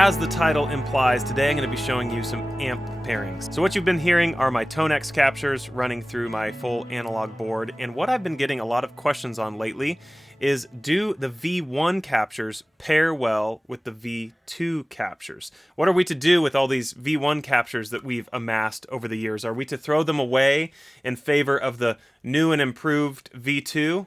As the title implies, today I'm going to be showing you some amp pairings. So what you've been hearing are my TONEX captures running through my full analog board, and what I've been getting a lot of questions on lately is, do the V1 captures pair well with the V2 captures? What are we to do with all these V1 captures that we've amassed over the years? Are we to throw them away in favor of the new and improved V2?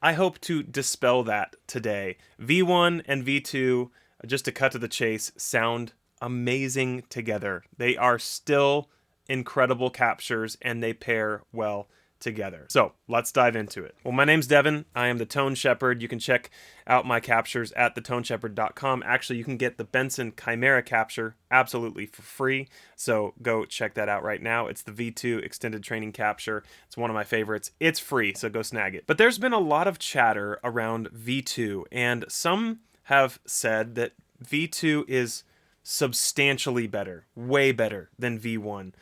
I hope to dispel that today. V1 and V2, just to cut to the chase, sound amazing together. They are still incredible captures and they pair well together. So let's dive into it. Well, my name's Devin. I am the Tone Shepherd. You can check out my captures at thetoneshepherd.com. Actually, you can get the Benson Chimera capture absolutely for free. So go check that out right now. It's the V2 extended training capture. It's one of my favorites. It's free, so go snag it. But there's been a lot of chatter around V2, and some have said that V2 is substantially better, way better than V1.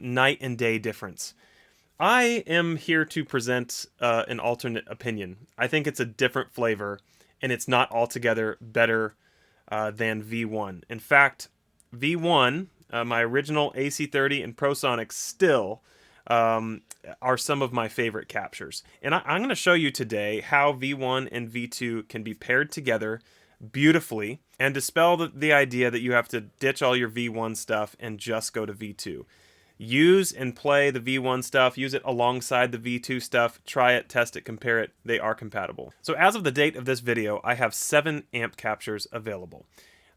Night and day difference. I am here to present an alternate opinion. I think it's a different flavor, and it's not altogether better than V1. In fact, V1, my original AC30 and PROSON still are some of my favorite captures. And I'm going to show you today how V1 and V2 can be paired together beautifully and dispel the idea that you have to ditch all your V1 stuff and just go to V2. Use and play the V1 stuff, use it alongside the V2 stuff, try it, test it, compare it. They are compatible. So as of the date of this video, I have 7 amp captures available.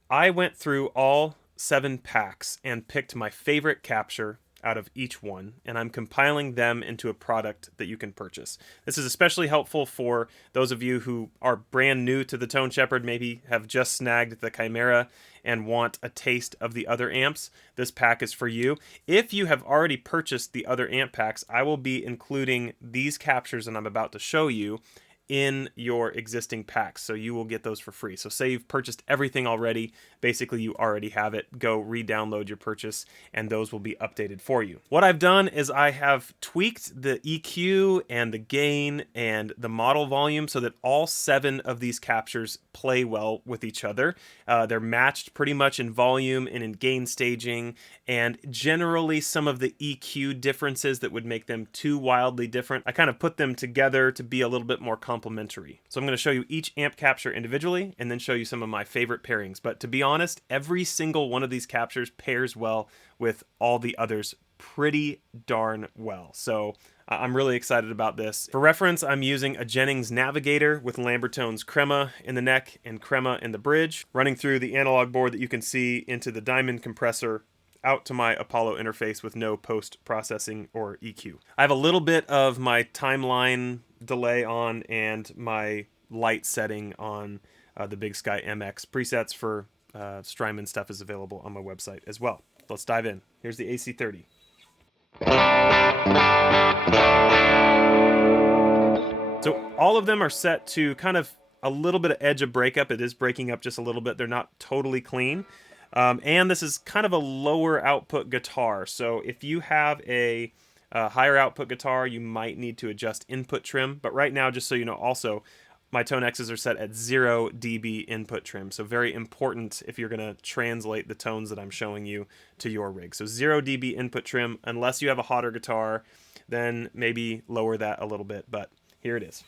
I went through all 7 packs and picked my favorite capture out of each one, and I'm compiling them into a product that you can purchase. This is especially helpful for those of you who are brand new to the Tone Shepherd, maybe have just snagged the Chimera and want a taste of the other amps. This pack is for you. If you have already purchased the other amp packs, I will be including these captures that I'm about to show you in your existing packs, so you will get those for free. So say you've purchased everything already, basically you already have it, go re-download your purchase and those will be updated for you. What I've done is I have tweaked the EQ and the gain and the model volume so that all 7 of these captures play well with each other. They're matched pretty much in volume and in gain staging, and generally some of the EQ differences that would make them too wildly different, I kind of put them together to be a little bit more complementary. So I'm going to show you each amp capture individually and then show you some of my favorite pairings. But to be honest, every single one of these captures pairs well with all the others pretty darn well. So I'm really excited about this. For reference, I'm using a Jennings Navigator with Lambertone's Crema in the neck and Crema in the bridge, running through the analog board that you can see into the diamond compressor out to my Apollo interface with no post-processing or EQ. I have a little bit of my timeline delay on and my light setting on the Big Sky MX. Presets for STRYMON stuff is available on my website as well. Let's dive in. Here's the AC30. So all of them are set to kind of a little bit of edge of breakup. It is breaking up just a little bit. They're not totally clean. And this is kind of a lower output guitar. So if you have a higher output guitar, you might need to adjust input trim. But right now, just so you know, also, my TONEXs are set at 0 dB input trim. So very important if you're going to translate the tones that I'm showing you to your rig. So 0 dB input trim, unless you have a hotter guitar, then maybe lower that a little bit. But here it is.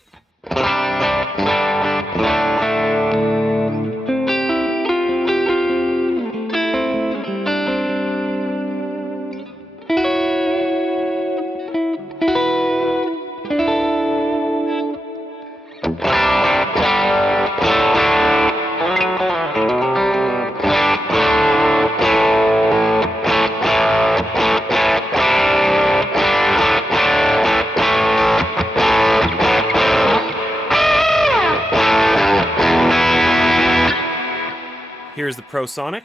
Here's the PROSON.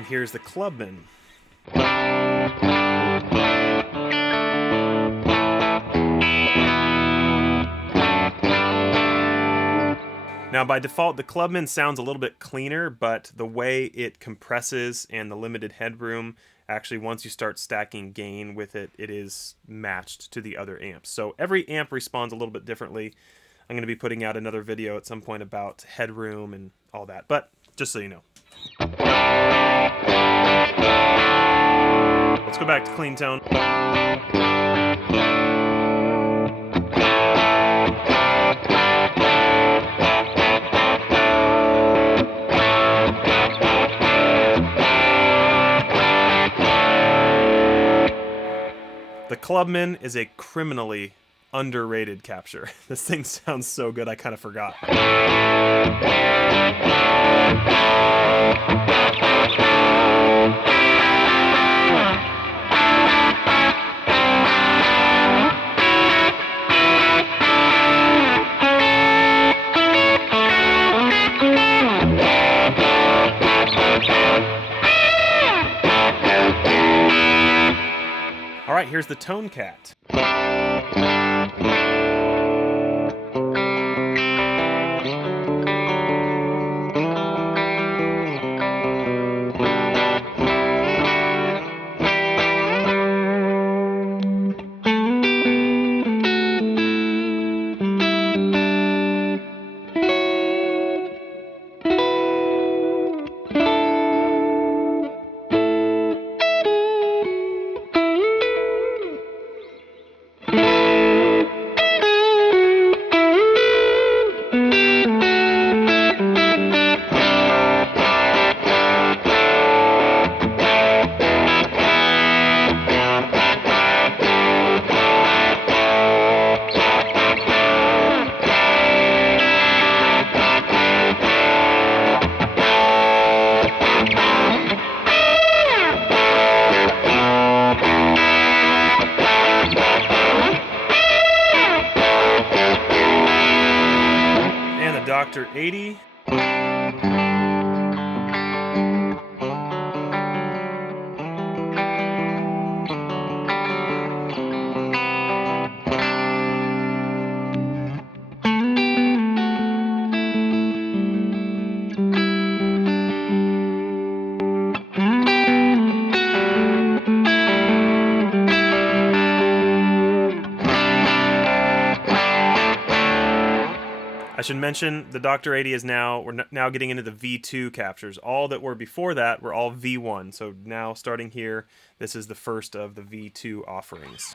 And here's the Clubman. Now, by default, the Clubman sounds a little bit cleaner, but the way it compresses and the limited headroom, actually, once you start stacking gain with it, it is matched to the other amps. So every amp responds a little bit differently. I'm going to be putting out another video at some point about headroom and all that, but just so you know. Let's go back to clean tone. The Clubman is a criminally underrated capture. This thing sounds so good, I kind of forgot. All right, here's the ToneCat. Dr. 80. I should mention the Dr. 80 is we're now getting into the V2 captures. All that were before that were all V1. So now starting here, this is the first of the V2 offerings.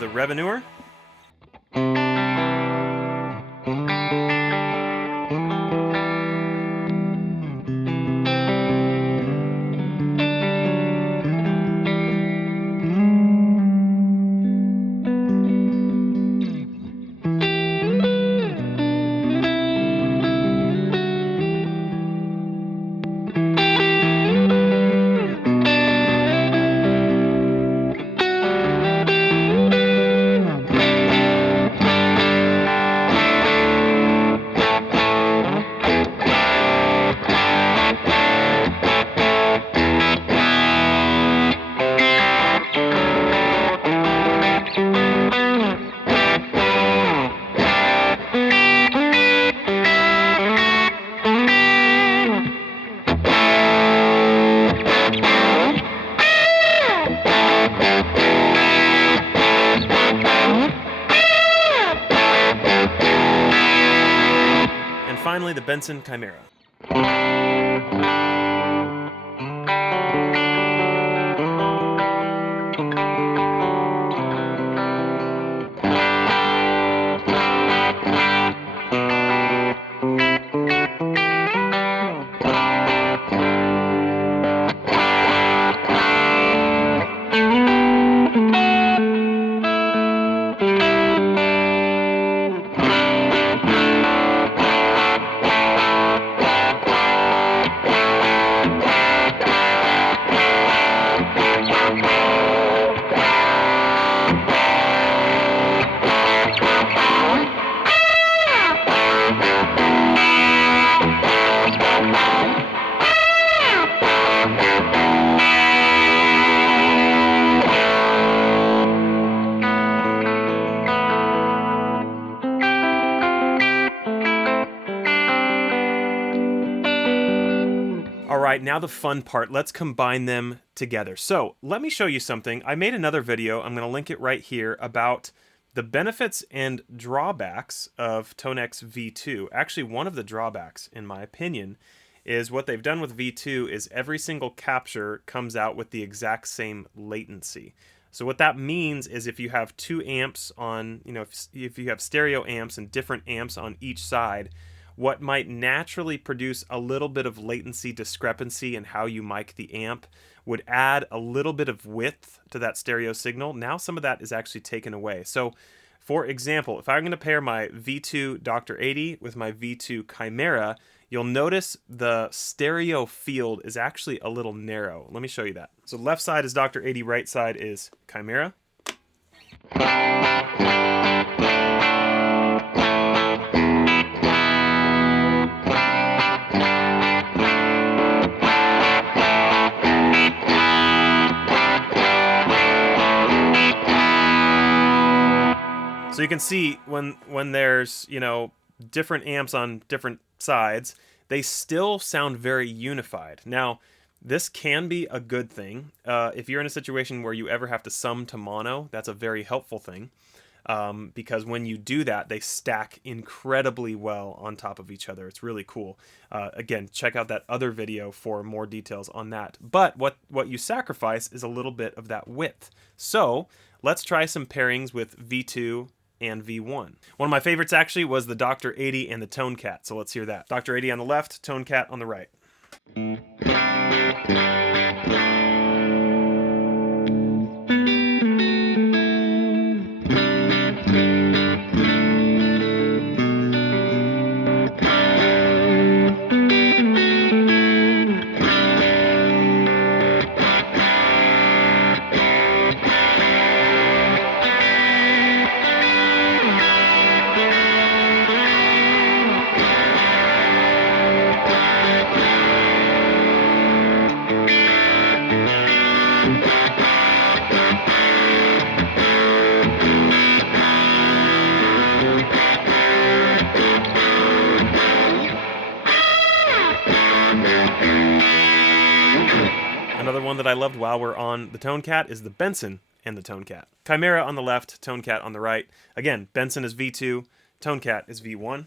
The Revenuer. Finally, the Benson Chimera. now the fun part. Let's combine them together. So let me show you something. I made another video, I'm going to link it right here, about the benefits and drawbacks of TONEX V2. Actually, one of the drawbacks, in my opinion, is what they've done with V2 is every single capture comes out with the exact same latency. So what that means is if you have 2 amps on, if you have stereo amps and different amps on each side, what might naturally produce a little bit of latency discrepancy in how you mic the amp would add a little bit of width to that stereo signal. Now some of that is actually taken away. So for example, if I'm going to pair my V2 Dr. 80 with my V2 Chimera, you'll notice the stereo field is actually a little narrow. Let me show you that. So left side is Dr. 80, right side is Chimera. So you can see when there's, different amps on different sides, they still sound very unified. Now, this can be a good thing. If you're in a situation where you ever have to sum to mono, that's a very helpful thing. Because when you do that, they stack incredibly well on top of each other. It's really cool. Again, check out that other video for more details on that. But what you sacrifice is a little bit of that width. So let's try some pairings with V2 and V1. One of my favorites actually was the Dr. 80 and the ToneCat, so let's hear that. Dr. 80 on the left, ToneCat on the right. Another one that I loved while we're on the ToneCat is the Benson and the ToneCat. Chimera on the left, ToneCat on the right. Again, Benson is V2, ToneCat is V1.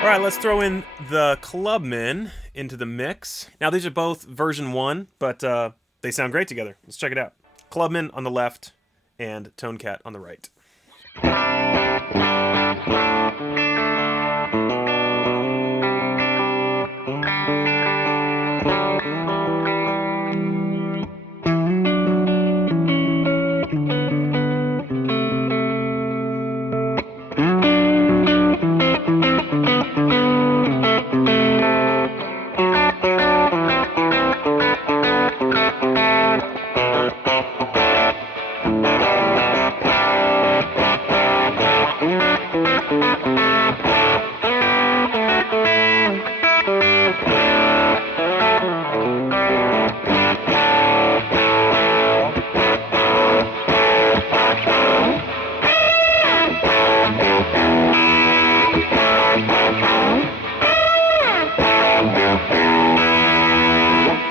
All right, let's throw in the Clubmen into the mix. Now, these are both version 1, but they sound great together. Let's check it out. Clubmen on the left and ToneCat on the right.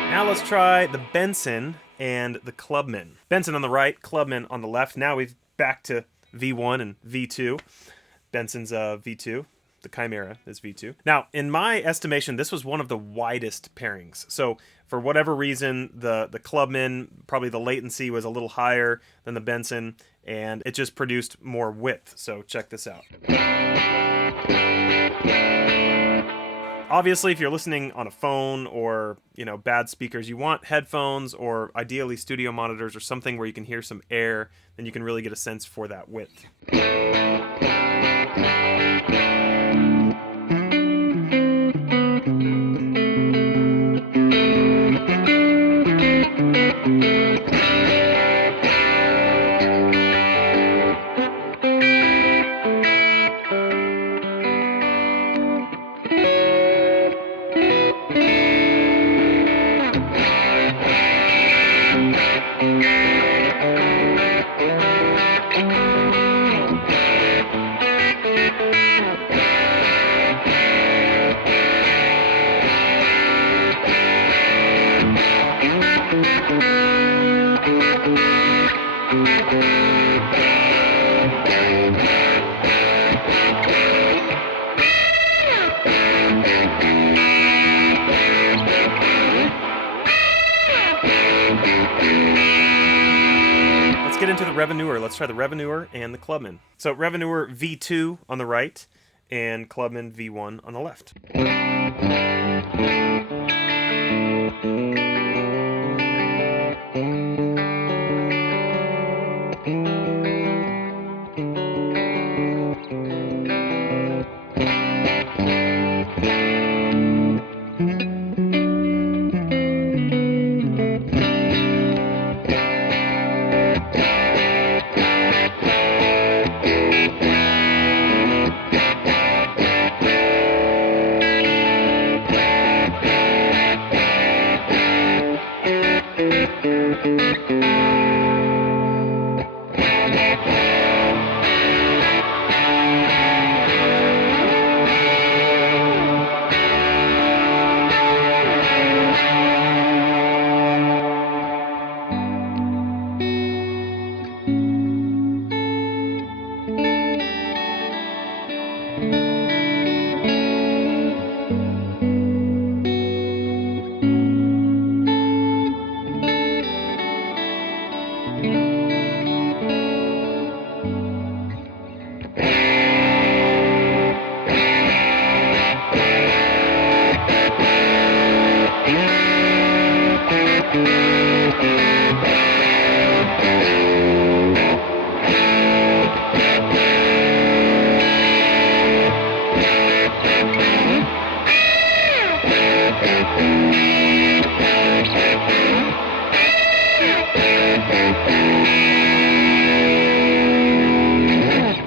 Now let's try the Benson and the Clubmen. Benson on the right, Clubmen on the left. Now we've back to V1 and V2. Benson's V2. The Chimera is V2. Now, in my estimation, this was one of the widest pairings. So for whatever reason, the Clubmen, probably the latency was a little higher than the Benson, and it just produced more width. So check this out. Obviously, if you're listening on a phone or, bad speakers, you want headphones or ideally studio monitors or something where you can hear some air, then you can really get a sense for that width. Let's get into the Revenuer. Let's try the Revenuer and the Clubman. So Revenuer V2 on the right and Clubman V1 on the left.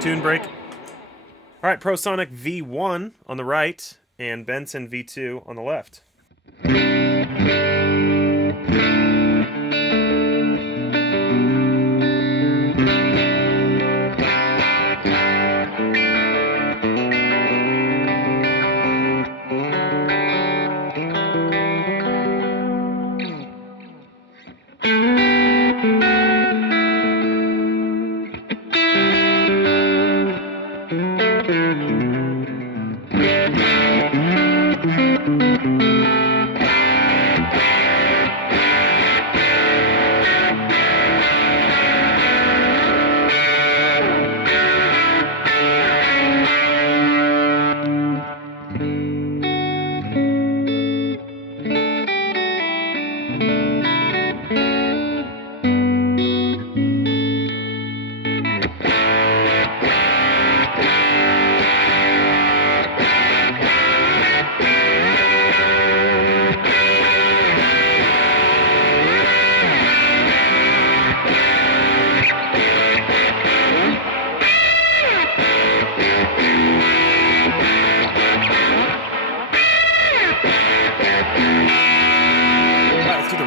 Tune break. All right, PROSONIC V1 on the right and Benson V2 on the left.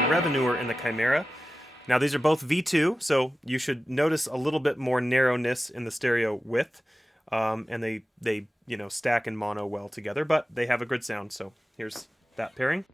Revenuer and the Chimera. Now these are both V2, so you should notice a little bit more narrowness in the stereo width, and they stack in mono well together, but they have a good sound. So here's that pairing.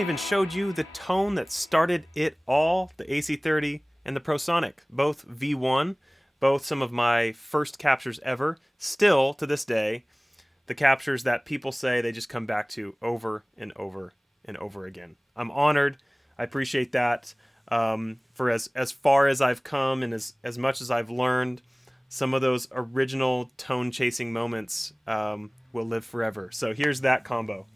Even showed you the tone that started it all, the AC30 and the PROSONIC, both V1, both some of my first captures ever, still to this day, the captures that people say they just come back to over and over and over again. I'm honored. I appreciate that. For as far as I've come and as much as I've learned, some of those original tone chasing moments will live forever. So here's that combo.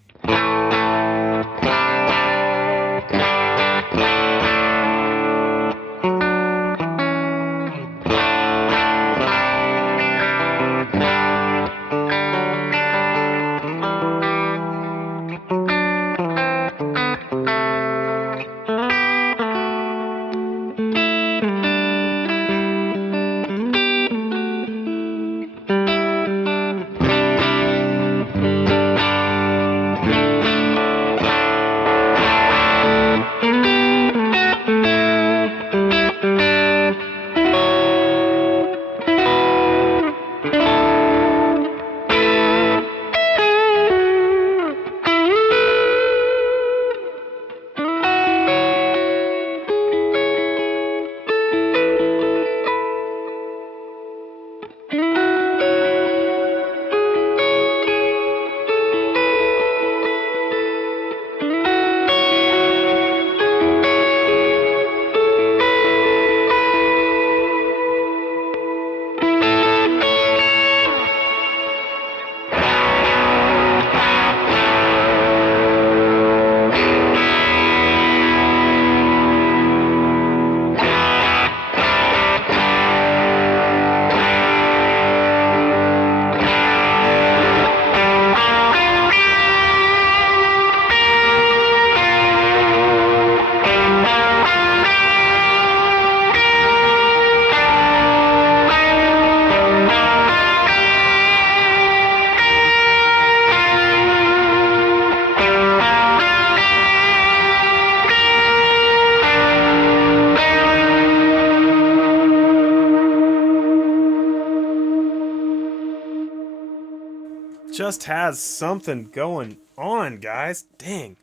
Just has something going on, guys. Dang.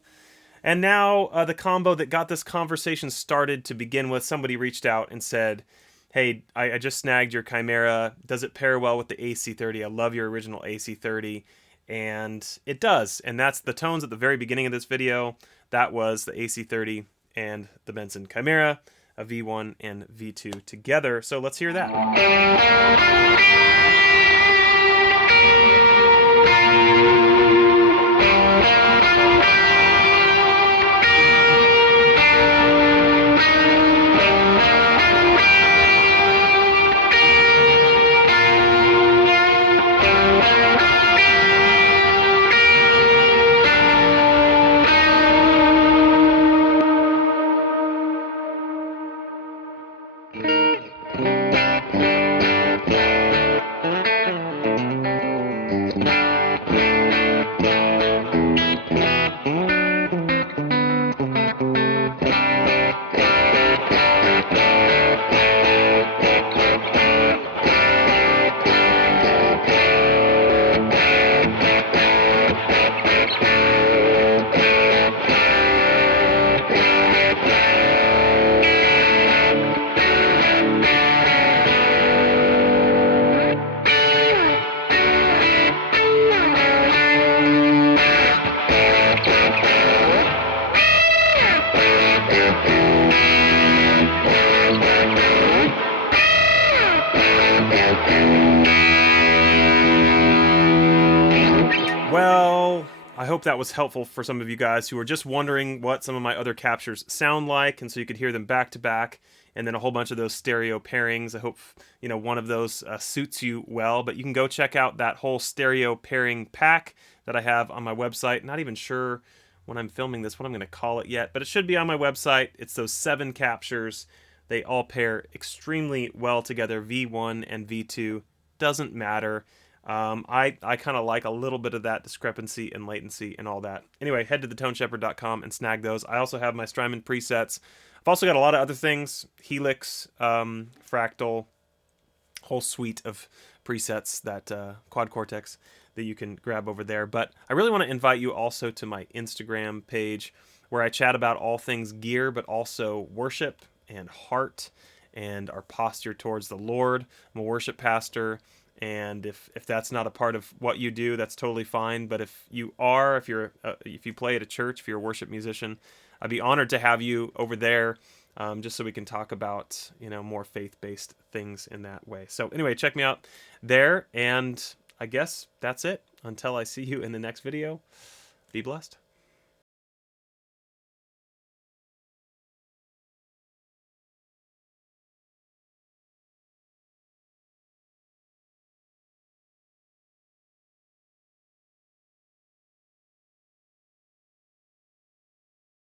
And now the combo that got this conversation started to begin with, somebody reached out and said, hey, I just snagged your Chimera. Does it pair well with the AC30? I love your original AC30. And it does. And that's the tones at the very beginning of this video. That was the AC30 and the Benson Chimera, a V1 and V2 together. So let's hear that. Well, I hope that was helpful for some of you guys who were just wondering what some of my other captures sound like, and so you could hear them back to back, and then a whole bunch of those stereo pairings. I hope one of those suits you well, but you can go check out that whole stereo pairing pack that I have on my website. Not even sure when I'm filming this what I'm going to call it yet, but it should be on my website. It's those 7 captures. They all pair extremely well together. V1 and V2 doesn't matter. I kind of like a little bit of that discrepancy and latency and all that. Anyway, head to theToneShepherd.com and snag those. I also have my STRYMON presets. I've also got a lot of other things, Helix, Fractal, whole suite of presets that Quad Cortex that you can grab over there. But I really want to invite you also to my Instagram page where I chat about all things gear, but also worship and heart and our posture towards the Lord. I'm a worship pastor, and if that's not a part of what you do, that's totally fine. But if you are, if you play at a church, if you're a worship musician, I'd be honored to have you over there, just so we can talk about, more faith-based things in that way. So anyway, check me out there, and I guess that's it. Until I see you in the next video, be blessed.